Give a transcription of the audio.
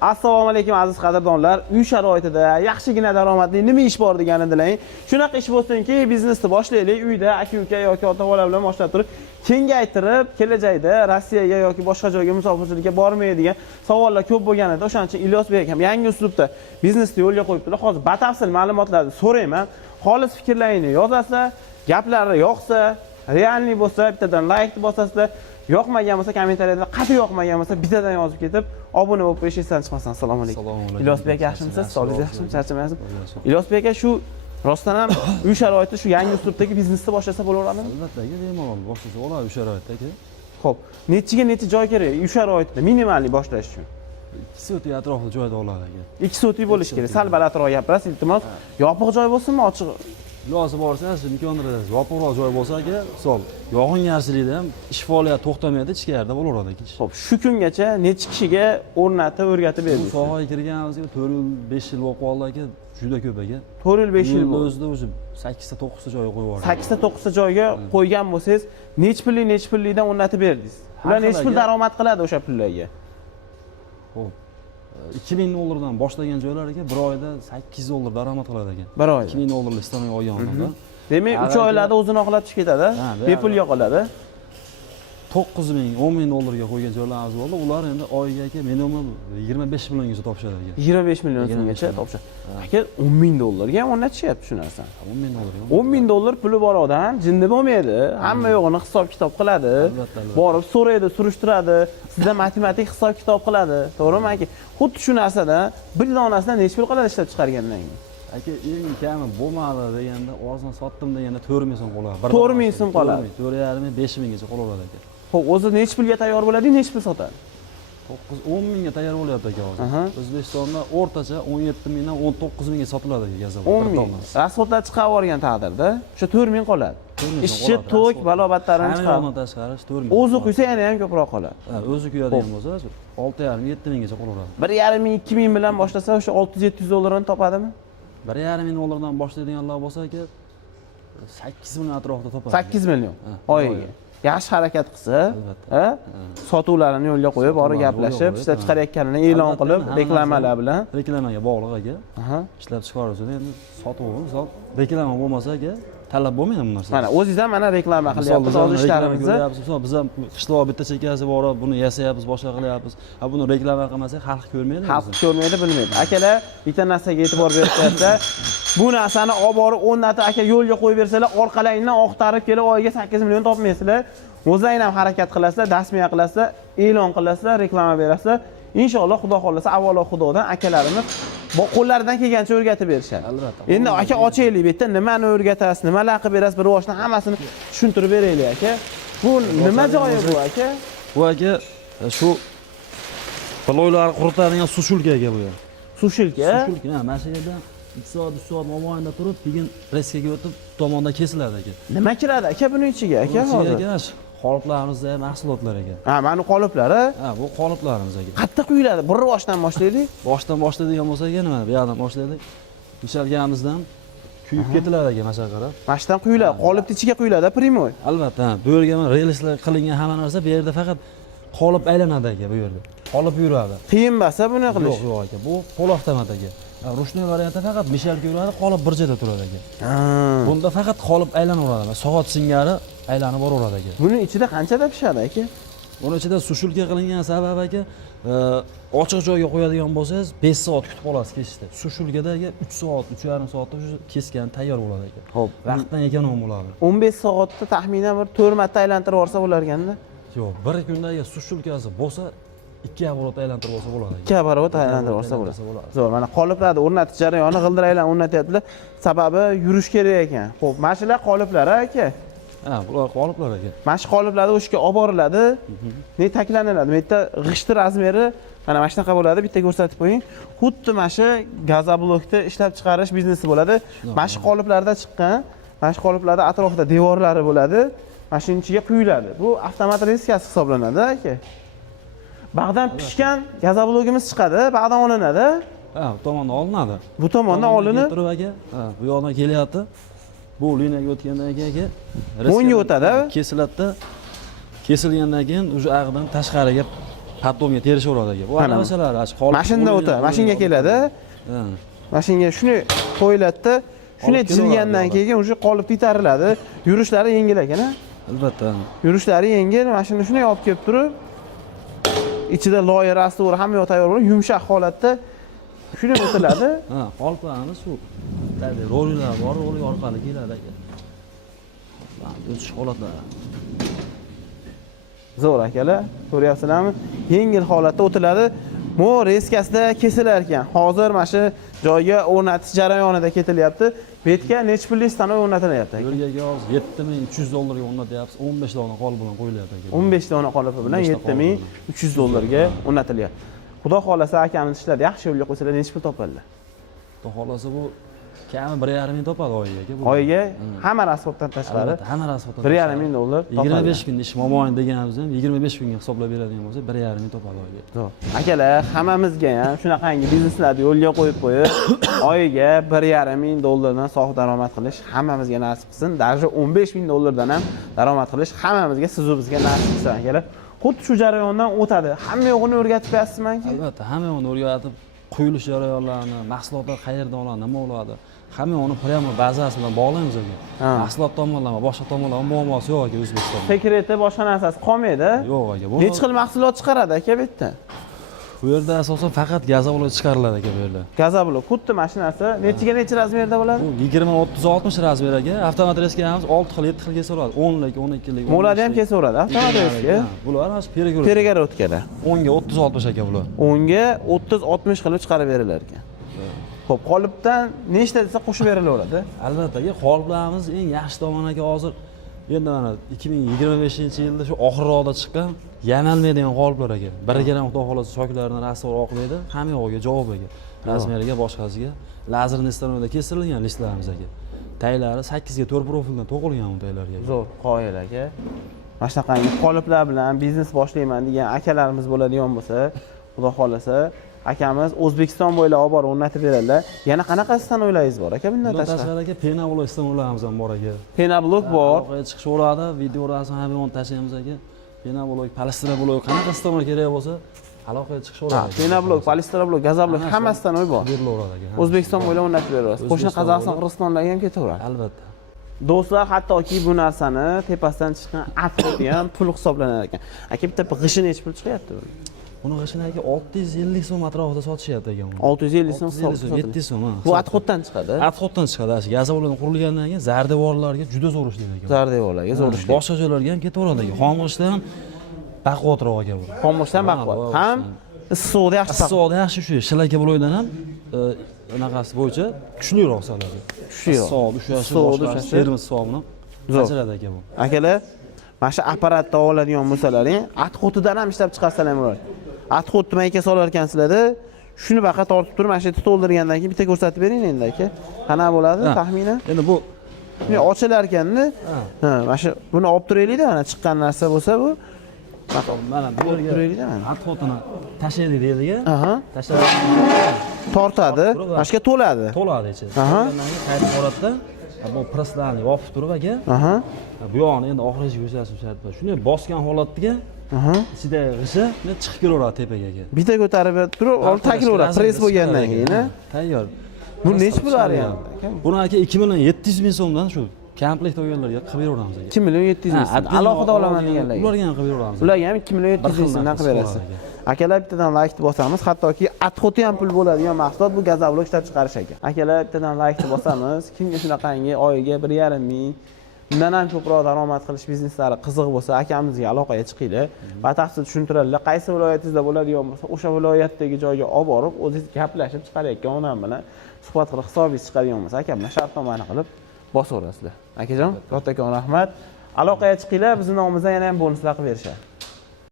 Assalomu alaykum aziz qadrdonlar. Uy sharoitida yaxshigina daromadli nima ish bor deganini shunaqa ish bo'lsinki, biznesni boshlaylik. Uyda aka-uka yoki ota-bola bilan boshlab turib, kengaytirib, kelajakda Rossiyaga yoki boshqa joyga musofirchilikka bormaydigan savollar ko'p bo'lganida, o'shaning uchun Ilyosbek akam yangi uslubda biznesni yo'lga qo'yibdilar. Hozir batafsil ma'lumotlarni so'rayman. Xolis fikrlaringni yozasiz, gaplari yoqsa, realniy bo'lsa, bittadan like bosasizlar. Yoqmagan bo'lsa kommentariyada, qat'iy yoqmagan bo'lsa bittadan yozib ketib, obuna bo'lib esingizdan chiqmasin. Assalomu alaykum. Ilyosbek aka yaxshimisiz? Sog'ligingiz yaxshimi? Charchamayapsiz? Ilyosbek aka shu rostdan ham uy sharoitida shu yangi uslubdagi biznesni boshlasa bo'laveradimi? Albatta, bemalol boshlasa bo'ladi uy sharoitida. Xo'p, necha joy kerak uy sharoitida minimalniy boshlash uchun? 2 so'tli atrofida joyda oladi aka. 2 so'tli bo'lishi kerak. Sal balandroq gapirasiz, iltimos. Yopiq joy bo'lsinmi, ochiq? Iloji boricha imkoniyatlar yopiqroq joy bo'lsa aka, misol yog'ingarchilikda ham ish faoliyati to'xtamaydi, ichkarida bo'laveradi aka. Xo'p, shu kungacha necha kishiga o'rnatib, o'rgatib berdingiz? Bu sohaga kirganimizga 4 yil, 5 yil bo'lib qoldi aka, juda ko'p aka. 4 yil, 5 yil bo'ldi. O'zida o'zi 8 ta 9 ta joyga qo'yib yubordim. 8 ta 9 ta joyga qo'ygan bo'lsangiz, necha pullikdan o'rnatib berdingiz? Ular necha pul daromad qiladi o'sha pullarga? Xo'p. $2000 boshlagan joylarga bir oyda $800 daromad qiladi ekan. Bir oyda $2000 istamay olganimda. Demak, 3 oylarda o'zini oqlatib ketadi, bepulga qoladi. $9000, $10000 ga qo'ygan joylarimiz bo'ldi. Ular endi oyiga aka minimum 25 milliongacha topishadi ekan. 25 million so'mgacha topishadi. Aka, $10000 ga ham o'rnatishyapti shu narsani. $10000 puli bor odam jinni bo'lmaydi. Hamma yo'g'ini hisob-kitob qiladi. Borib so'raydi, surishtiradi, sizda matematik hisob-kitob qiladi. To'g'rimi aka? Xuddi shu narsada bir donasidan necha pul qiladi ishlab chiqargandan keyin? Aka, eng kami bo'lmadi deganda, o'zim sotdim deganda 4000 so'm qoladi. 4000 so'm qoladi. 4,5 5000 gacha qolaveradi aka. Xo'p, o'zi necha pulga tayyor bo'ladi, necha pul sotadi? 9-10 mingga tayyor bo'lyapti aka hozir. O'zbekistonda o'rtacha 17 mingdan 19 mingga sotiladi aka gazabon. 10 ming. Rasxodlar chiqib olgan taqdirda o'sha 4 ming qoladi. Ishchi, to'k, balobatlarini chiqarib. Hamma tashqari 4 ming. O'zi quysa yana ham ko'proq qoladi. Ha, o'zi kuyadigan bo'lsa 6,5-7 minggacha qolaveradi. 1,5 ming, 2 ming bilan boshlasa o'sha $600-700 ni topadimi? 1,5 ming dan boshlaydiganlar bo'lsa aka 8 million atrofida topadi. 8 million oyiga. Yaxshi harakat qilsa, sotuvlarini yo'lga qo'yib, borib gaplashib, ishlab chiqarayotganini e'lon qilib, reklamalar bilan. Reklamaga bog'liq aka. Ishlab chiqarsa endi sotuv, misol reklama bo'lmasa aka, talab bo'lmaydi bu narsa. Mana o'zingiz ham mana reklama qilyapsiz, hozir ishlarimizni. Biz ham qishloq bitta chekasi borib, buni yasayapmiz, boshqa qilyapmiz. Ha, buni reklama qilmasak xalq ko'rmaydi. Xalq ko'rmaydi, bilmaydi. Akalar, bitta narsaga e'tibor beryapti. Bu narsani olib borib 10 ta aka yo'lga qo'yib bersalar, orqalaringdan oqtarib kelib oyiga 8 million topmaysizlar. O'zlaring ham harakat qilasizlar, dasmiya qilasizlar, e'lon qilasizlar, reklama berasizlar. Inshaalloh Xudo xolasa avvalo Xudodan akalarimiz qo'llaridan kelgancha o'rgatib berishadi. Albatta. Endi aka ochaylik bu yerda nimani o'rgatasiz, nimalar qilib berasiz, bir boshdan hammasini tushuntirib beraylik aka. Bu nima joyi bu aka? Bu aka shu paloylar quritadigan sushulka aka bu. Sushulka? Sushulka, ha, mana shu yerda 2 soat, 3 soat mobaynida turib, keyin preskaga o'tib, tomonda kesiladi aka. Nima kiradi aka buning ichiga aka hozir? Qoliplarimizdagi mahsulotlar ekan. Ha, mana qoliplari? Ha, bu qoliplarimiz ekan. Qayerda quyiladi? Bir boshdan boshlaylik. Boshdan boshlaydigan bo'lsa ekan, mana bu yerdan boshlaydik. Mishalgamizdan kuyib ketiladi ekan mashaqara. Mashdan quyiladi, qolipni ichiga quyiladi, primoy. Albatta, bu yerga mana relslar qilingan hamma narsa bu yerda faqat qolip aylanadi aka bu yerda. Qolip yuradi. Qiyin emas buni qilish. Yo'q aka, bu qo'l avtomat aka. Rushnoy variantda faqat mishalga yuradi, qolip bir joyda turadi aka. Bunda faqat qolip aylanaveradi. Soat singari aylanib boraveradi aka. Buning ichida qanchada pishadi aka? Buning ichida sushulka qilingan sabab aka, ochiq joyga qo'yadigan bo'lsangiz 5 soat kutib olasiz kesishda. Sushulkada aka 3 soat, 3,5 soatda kesgan tayyor bo'ladi aka. Xo'p, vaqtdan ekonom bo'ladi. 15 soatda taxminan bir 4 marta aylantirib olsa bo'lar ekanda. Yo'q, bir kundagi sushulkasi bo'lsa 2 oborot aylantirib olsa bo'ladi. 2 oborot aylantirib olsa bo'ladi. Zo'r, mana qoliplarni o'rnatish jarayoni g'ildiraylar o'rnatyaptilar. Sababi yurish kerak ekan. Xo'p, mana shular qoliplar aka. Ha, bular qoliplar aka. Mana shu qoliplarni o'shga olib boriladi. Ne taklaniladi. Bu yerda g'ishti razmeri mana shunaqa bo'ladi, bitta ko'rsatib qo'ying. Xuddi mana shu gazoblokni ishlab chiqarish biznesi bo'ladi. Mana shu qoliplarda chiqqan, mana shu qoliplarda atrofida devorlari bo'ladi. Mana shuning ichiga quyiladi. Bu avtomat reskasi hisoblanadi aka. Bag'dan pishgan gazoblogimiz chiqadi, bag'dan olinadi. Ha, bu tomondan olinadi. Bu tomondan olinib, turib aka, ha, bu yoqdan kelyapti. Bu liniyaga o'tgandan keyin o'ngga o'tadi. Kesiladi. Kesilgandan keyin o'sha ag'idan tashqariga Patdomga terishaveradi aka. Bu Mana. aravachalar qolib. Mashinada o'ta, mashinaga keladi. Ha. Mashinaga shuni qo'yiladida, shuni Olib chizilgandan kelaveradi keyin o'sha qolib bitariladi. Yurishlari yengil ekan, a? Albatta. Yurishlari yengil, mashina shuni olib kelib turib, ichida loyi, rastovri hamma yoq tayyor bo'lib, yumshoq holatda shuni o'tiladi. Ha, qoliplarimiz shu. Tabii rollar bor, rol orqali keladi aka. O'tish holatlari. Zo'r akalar, ko'ryapsizlarmi? Yengil holatda o'tiladi. Mo reskasida kesilar ekan. Hozir mana shu joyga o'rnatish jarayonida ketilyapti. Betga necha pullik stanok o'rnatilyapti aka? Yo'lga hozir $7300 ga o'rnatyapmiz. 15 dona qolip bilan qo'yilyapti aka. 15 dona qolipi bilan 7300 ga o'rnatilyapti. Xudo xolasa akamiz ishladi, yaxshi yo'lga qo'ysalar necha pul topadilar? Xudo xolasa bu kami 1,5 ming topadi oyiga aka. Oyiga hamma rasxoddan tashqari Albatta, hamma rasxoddan 1,5 ming dollar topadi. 25 kun ish mobayn deganimiz ham 25 kunga hisoblab beradigan bo'lsa 1,5 ming topadi oyiga. Zo'r. Akalar, hammamizga ham shunaqangi bizneslarni yo'lga qo'yib oyiga 1,5 ming dollardan sof daromad qilish hammamizga nasib qilsin. Даже 15 ming dollardan ham daromad qilish hammamizga, siz va bizga nasib qilsin akalar. Xuddi shu jarayondan o'tadi. Hamma yo'g'ini o'rgatib qo'yasizmanki? Albatta, hamma yo'g'ini o'rgatib, quyilish jarayonlarini, mahsulotlar qayerdan oladi, nima bo'ladi, hamma yo'g'ini prямо bazasi bilan bog'laymiz aka. Mahsulot tomonlama, boshqa tomonlama muammosi yo'q aka O'zbekistonda. Sekreti boshqa narsasi qolmaydi. Yo'q aka. Bu Necha xil mahsulot chiqaradi aka bu yerda? bu yerda asosan faqat gazavlo chiqariladi aka bu yerda. Gazablo, xuddi mashinasi necha razmerda bo'ladi? Bu 20, 30, 60 razmer aka. Avtomat reskamiz 6 xil, 7 xil kesaveradi. 10 lik, 12 lik. Mo'ladi ham kesaveradi avtomat reska. Bular hozir perigor. Perigor o'tkalar. 10 ga 30, 60 aka bular. 10 ga 30, 60 qilib chiqarib berilar ekan. Xo'p, qolipdan nechta desa qo'shib berilaveradi? Albatta aka, qoliplarimiz eng yaxshi tomoni aka hozir endi mana 2025-yilda shu oxirroqda chiqqan yanalmaydigan qoliplar aka. Biriga ham xudo xolasa soklarini rasvor oqlaydi, hamma yog'iga javob aka. Razmeriga, boshqasiga lazerni stanovda kesirilgan listlarimiz aka. Taylari 8 ga 4 profildan to'qilgan bu taylarga. Zo'r, qoyil aka. Mana shunaqangi qoliplar bilan biznes boshlayman degan akalarimiz bo'ladigan bo'lsa, xudo xolasa akamiz O'zbekiston bo'ylab olib borib o'rnatib beradilar. Yana qanaqa stanovlaringiz bor aka bundan tashqari? Tashqari aka penablok stanovlarimiz ham bor aka. Penablok bor. Aloqaga chiqishaveradi, video rasm hamma yo'ni tashlaymiz aka. Penablok, polistiroblok, qanaqa stanov kerak bo'lsa aloqaga chiqishaveradi. Penablok, polistiroblok, gazablok hammasidan bor. Berilaveradi aka. O'zbekiston bo'ylab o'rnatib beramiz. Qo'shni Qozog'iston, Qirg'izistonlarga ham ketaveradi. Albatta. Do'stlar, hattoki bu narsani tepasidan chiqqan atxoti ham pul hisoblanar ekan. Aka bitta g'ishi necha pul chiqyapti? Buni g'ishini aka 650 so'm atrofida sotishyapti aka. 650 so'm, 700 so'm. Bu atxotdan chiqadi. Atxotdan chiqadi. Gazavldan qurilgandan keyin zardevorlarga juda zo'r ishlaydi aka. Zardevorlarga zo'r ishlaydi. Boshqa joylarga ham ketaveradi aka. Xomg'ishdan baquvvatroq aka bu. Xomg'ishdan baquvvat. Ham issiqda yaxshi saqlaydi. Issiqda yaxshi shu shilaka bloydan ham anaqasi bo'yicha kuchliroq soladi. Kuchliroq. Soat ushlashi, boshqa termiz hisobini bajaradi aka bu. Akalar, mana shu apparatda oladigan bo'lsalaring, atxotidan ham ishlab chiqarsalar ham bo'ladi. Atxot mayka solar ekansizlarda, shuni baqa tortib turib, mana shu yerda to'ldirgandan keyin bitta ko'rsatib bering endi aka. Qanaqa bo'ladi taxminan? Endi bu shuni ochilar ekanda, mana shu buni olib turaylik-da, mana chiqqan narsa bo'lsa bu. Mana bu yerga turaylik-da mana. atxotini tashlaydi deydiga. Aha. Tashlab Tortadi, mana shuga to'ladi. To'ladi ichi. Aha. Qayta holatda bu presslarni yopib turib aka. Aha. Bu yoqni endi oxirigacha ko'rsatishim shart. Shuni bosgan holatga Aha. ichida g'ishi chiqib kelaveradi tepaga aka. Bitta ko'tarib turib, olib tagilaveradi, press bo'lgandan keyin, ha? Tayyor. Bu necha pul variant? Buni aka 2,700,000 so'mdan shu komplekt olganlarga qilib beraveramiz aka. 2,700,000 so'm. Alohida olaman deganlar. Ularga ham qilib beraveramiz. Ularga ham 2,700,000 so'mdan qilib berasiz. Akalar bittadan like bosamiz, hattoki atxoti ham pul bo'ladigan mahsulot bu gazavlok ishlab chiqarish ekan. Akalar bittadan like bosamiz. Kimga shunaqangi oyiga 1,5 ming undan ham ko'proq daromad qilish bizneslari qiziq bo'lsa, akamizga aloqaga chiqinglar. Batafsil tushuntiradilar. Qaysi viloyatingizda bo'ladigan bo'lsa, o'sha viloyatdagi joyga olib borib, o'zingiz gaplashib chiqarayotgan odam bilan suhbat qilib hisobingiz chiqadigan bo'lsa, aka bilan shartnomani qilib bosaverasizlar. Akajon, kattakon rahmat. Aloqaga chiqinglar, bizning nomimizdan yana ham bonuslar qilib berishadi.